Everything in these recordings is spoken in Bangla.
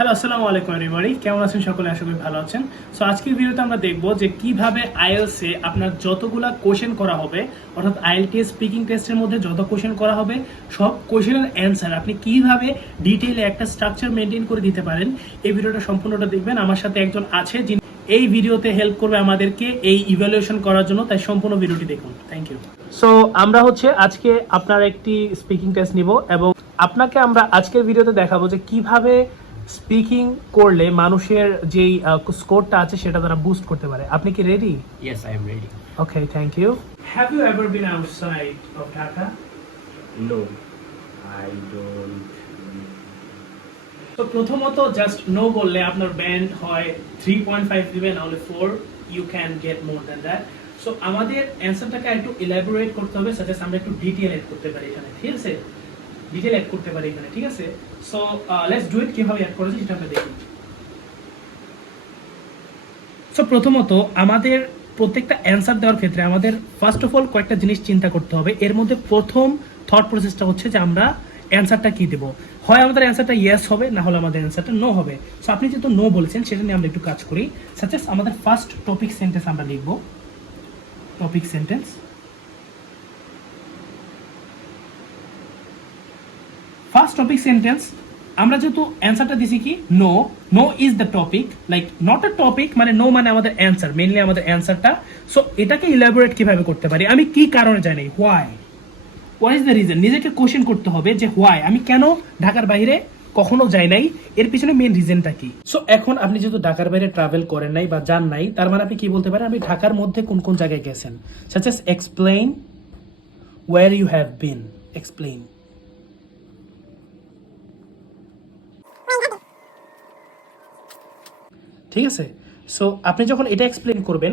হ্যালো, আসসালামু আলাইকুম এভরিবডি। কেমন আছেন সকলে? আশা করি ভালো আছেন। সো আজকের ভিডিওতে আমরা দেখব যে কিভাবে আইএলটিএস এ আপনার যতগুলা কোশ্চেন করা হবে, অর্থাৎ আইএলটিএস স্পিকিং টেস্টের মধ্যে যত কোশ্চেন করা হবে সব কোশ্চেনের অ্যান্সার আপনি কিভাবে ডিটেইলে একটা স্ট্রাকচার মেনটেন করে দিতে পারেন। এই ভিডিওটা সম্পূর্ণটা দেখবেন। আমার সাথে একজন আছে যিনি এই ভিডিওতে হেল্প করবে আমাদেরকে এই ইভ্যালুয়েশন করার জন্য, তাই সম্পূর্ণ ভিডিওটি দেখুন। Thank you. সো আমরা আজকে আপনার একটি স্পিকিং টেস্ট নিব এবং আপনাকে আমরা আজকের ভিডিওতে দেখাবো যে কিভাবে স্পিকিং করলে মানুষের যেই স্কোরটা আছে সেটা তারা বুস্ট করতে পারে। আপনি কি ready? Yes, I am ready. Okay, thank you. Have you ever been outside of Dhaka? No, I don't. তো প্রথমত জাস্ট নো বললে আপনার ব্যান্ড হয় 3.5 দিবেন, নাহলে 4, you can get more than that. So আমাদের অ্যান্সারটাকে একটু ইলাবোরেট করতে হবে, সাজেস আমরা একটু ডিটেইল এড করতে পারি এখানে, ঠিক আছে? ডিটেইল এড করতে পারি এখানে, ঠিক আছে? সো লেটস ডু ইট। কিভাবে অ্যাড করেছি সেটা আমরা দেখি। সো প্রথমত আমাদের প্রত্যেকটা অ্যান্সার দেওয়ার ক্ষেত্রে আমাদের ফার্স্ট অফ অল কয়েকটা জিনিস চিন্তা করতে হবে। এর মধ্যে প্রথম থট প্রসেসটা হচ্ছে যে আমরা অ্যান্সারটা কি দেবো। হয় আমাদের অ্যান্সারটা ইয়েস হবে, না হলে আমাদের অ্যান্সারটা নো হবে। সো আপনি যেহেতু নো বলেছেন সেটা নিয়ে আমরা একটু কাজ করি। সাজেস আমাদের ফার্স্ট টপিক সেন্টেন্স আমরা লিখব। Topic sentence, first topic sentence আমরা যেহেতু অ্যান্সারটা দিছি কি no, no is the topic, like not a topic, মানে নো মানে আমাদের অ্যান্সার, মেইনলি আমাদের অ্যান্সারটা। সো এটাকে ইলাবোরেট কিভাবে করতে পারি, আমি কি কারণে জানি, why, what is the reason, নিজেকে কোশ্চেন করতে হবে যে হোয়াই, আমি কেন ঢাকার বাইরে কখনো যাই নাই, এর পিছনে মেইন রিজনটা কি। সো এখন আপনি যেহেতু ঢাকার বাইরে ট্রাভেল করেন নাই বা যান নাই, তার মানে আপনি কি বলতে পারেন, আমি ঢাকার মধ্যে কোন কোন জায়গায় গেছেন। Such as explain where you have been, explain. ঠিক আছে? সো আপনি যখন এটা এক্সপ্লেন করবেন,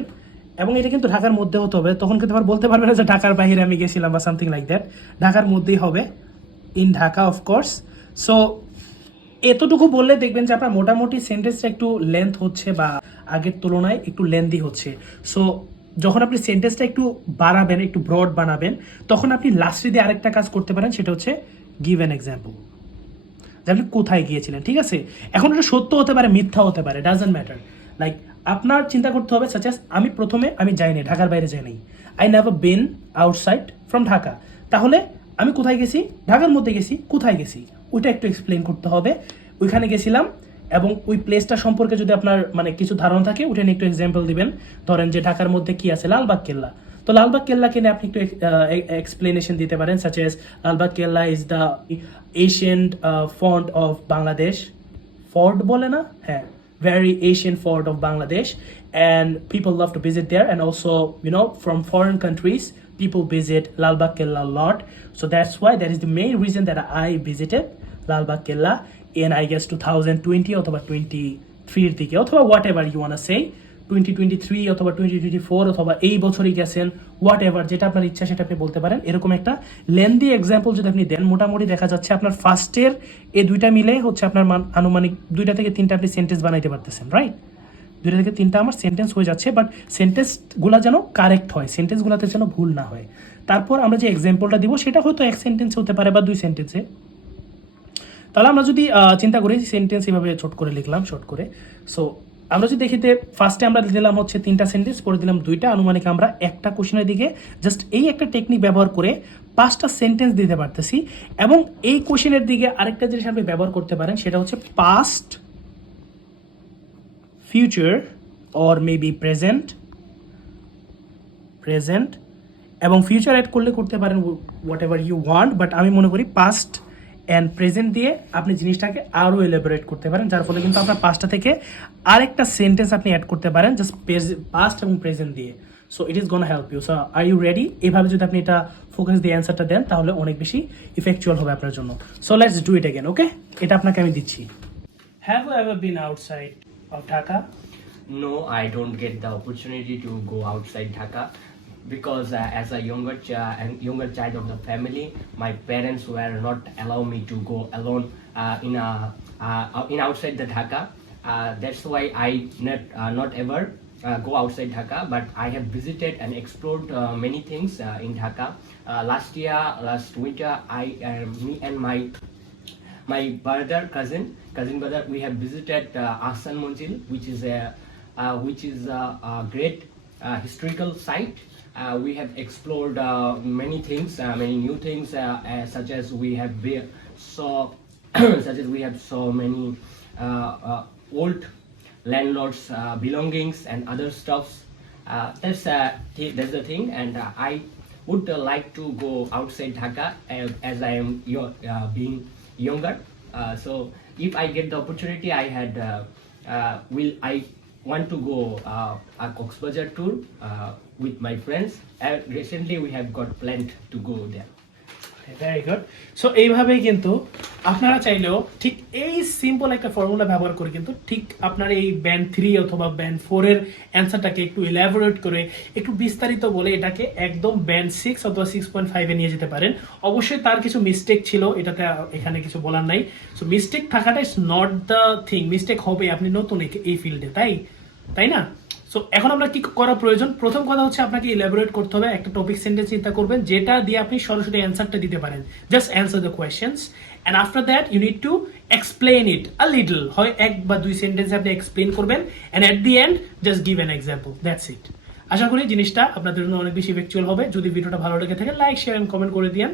এবং এটা কিন্তু ঢাকার মধ্যে হতে হবে, তখন কিন্তু আবার বলতে পারবেন না যে ঢাকার বাইরে আমি গেছিলাম বা সামথিং লাইক দ্যাট। ঢাকার মধ্যেই হবে, ইন ঢাকা অফকোর্স। সো এতটুকু বললে দেখবেন যে আপনার মোটামুটি সেন্টেন্সটা একটু লেন্থ হচ্ছে বা আগের তুলনায় একটু লেন্দি হচ্ছে। সো যখন আপনি সেন্টেন্সটা একটু বাড়াবেন, একটু ব্রড বানাবেন, তখন আপনি লাস্টে দিয়ে আরেকটা কাজ করতে পারেন, সেটা হচ্ছে গিভ অ্যান এক্সাম্পল, যে আপনি কোথায় গিয়েছিলেন। ঠিক আছে? এখন এটা সত্য হতে পারে, মিথ্যা হতে পারে, ডাজন্ট ম্যাটার। লাইক আপনার চিন্তা করতে হবে, সাচ আমি যাইনি, ঢাকার বাইরে যাইনি, I never been outside from Dhaka. তাহলে আমি কোথায় গেছি? ঢাকার মধ্যে গেছি। কোথায় গেছি ওইটা একটু এক্সপ্লেন করতে হবে। ওইখানে গেছিলাম এবং ওই প্লেসটা সম্পর্কে যদি আপনার মানে কিছু ধারণা থাকে, ওইটা নিয়ে একটু এক্সাম্পল দিবেন। ধরেন যে ঢাকার মধ্যে কি আছে, লালবাগ কেল্লা। তো লালবাগ কেল্লাকে নিয়ে আপনি একটু এক্সপ্লেনেশন দিতে পারেন, such as Lalbagh Kella is the ancient font of Bangladesh. Fort বলে না? হ্যাঁ, very ancient fort of Bangladesh, and people love to visit there, and also from foreign countries people visit Lal Bagh Kella a lot. So that's why that is the main reason that I visited Lal Bagh Kella in, I guess, 2020 অথবা 23 এর দিকে, অথবা whatever you want to say, 2023 অথবা 2024 অথবা এই বছরই গেছেন, হোয়াট এভার, যেটা আপনার ইচ্ছা সেটা আপনি বলতে পারেন। এরকম একটা লেন্দি এক্সাম্পল যদি আপনি দেন, মোটামুটি দেখা যাচ্ছে আপনার ফার্স্টের এই দুইটা মিলে হচ্ছে আপনার আনুমানিক 2টা থেকে 3টা আপনি সেন্টেন্স বানাইতে পারতেছেন, রাইট? 2টা থেকে 3টা আমার সেন্টেন্স হয়ে যাচ্ছে, বাট সেন্টেন্সগুলো যেন কারেক্ট হয়, সেন্টেন্সগুলোতে যেন ভুল না হয়। তারপর আমরা যে এক্সাম্পলটা দিব সেটা হয়তো 1 সেন্টেন্স হতে পারে বা 2 সেন্টেন্সে। তাহলে আমরা যদি চিন্তা করি সেন্টেন্স এভাবে ছোট করে লিখলাম, শর্ট করে। সো আমরা যদি দেখিতে ফার্স্টে আমরা দিলাম হচ্ছে 3টা সেন্টেন্স, পরে দিলাম 2টা, আনুমানিক আমরা একটা কোশ্চেনের দিকে জাস্ট এই একটা টেকনিক ব্যবহার করে 5টা সেন্টেন্স দিতে পারতেছি। এবং এই কোশ্চেনের দিকে আরেকটা জিনিস আপনি ব্যবহার করতে পারেন, সেটা হচ্ছে past, future, or maybe present এবং ফিউচার অ্যাড করলে করতে পারেন whatever you want, but আমি মনে করি পাস্ট অ্যান্ড প্রেজেন্ট দিয়ে আপনি জিনিসটাকে আরও এলাবোরেট করতে পারেন, যার ফলে কিন্তু আপনার 5টা থেকে আরেকটা সেন্টেন্স আপনি অ্যাড করতে পারেন জাস্ট পাস্ট এবং প্রেজেন্ট দিয়ে। So it is gonna help you. So are you ready? এভাবে যদি আপনি এটা ফোকাস দিয়ে অ্যান্সারটা দেন, তাহলে অনেক বেশি ইফেক্চুয়াল হবে আপনার জন্য। So let's do it again, okay? এটা আপনাকে আমি দিচ্ছি। Have you ever been outside of Dhaka? No, I don't get the opportunity to go outside Dhaka because as a younger child of the family, my parents were not allow me to go alone in outside the Dhaka. That's why I not ever go outside Dhaka, but I have visited and explored many things in Dhaka. Last winter, me and my my brother, cousin brother, we have visited Ahsan Manzil, which is a great historical site. We have explored many things, many new things, such as we have saw, such as we have saw many old landlords' belongings and other stuffs. That's the thing, and I would like to go outside Dhaka as I am being younger. So if I get the opportunity, I want to go a Coxbazar tour with my friends. Recently, we have got planned to go there. Very good. So এইভাবেই কিন্তু আপনারা চাইলেও ঠিক এই সিম্পল একটা ফর্মুলা ব্যবহার করে কিন্তু ঠিক আপনার এই ব্যান্ড 3 অথবা ব্যান্ড 4 এর অ্যান্সারটাকে একটু ইলাবোরেট করে একটু বিস্তারিত বলে এটাকে একদম ব্যান্ড 6 অথবা 6.5 এ নিয়ে যেতে পারেন। অবশ্যই তার কিছু মিস্টেক ছিল, এটাতে এখানে কিছু বলার নাই। সো মিস্টেক থাকাটা is not the thing, mistake হবে, আপনি নতুন এই ফিল্ডে, তাই না? সো এখন আমরা কি করা প্রয়োজন? প্রথম কথা হচ্ছে আপনাকে ইলাবোরেট করতে হবে, একটা টপিক সেন্টেন্স চিন্তা করবেন যেটা দিয়ে আপনি সরাসরি অ্যান্সারটা দিতে পারেন। Just answer the questions and after that you need to explain it a little, হয় এক বা দুই সেন্টেন্সে আপনি এক্সপ্লেইন করবেন and at the end just give an example, that's it. আশা করি জিনিসটা আপনাদের জন্য অনেক বেশি ইফেক্চুয়াল হবে। যদি ভিডিওটা ভালো লেগে থাকে লাইক, শেয়ার এন্ড কমেন্ট করে দিয়েন।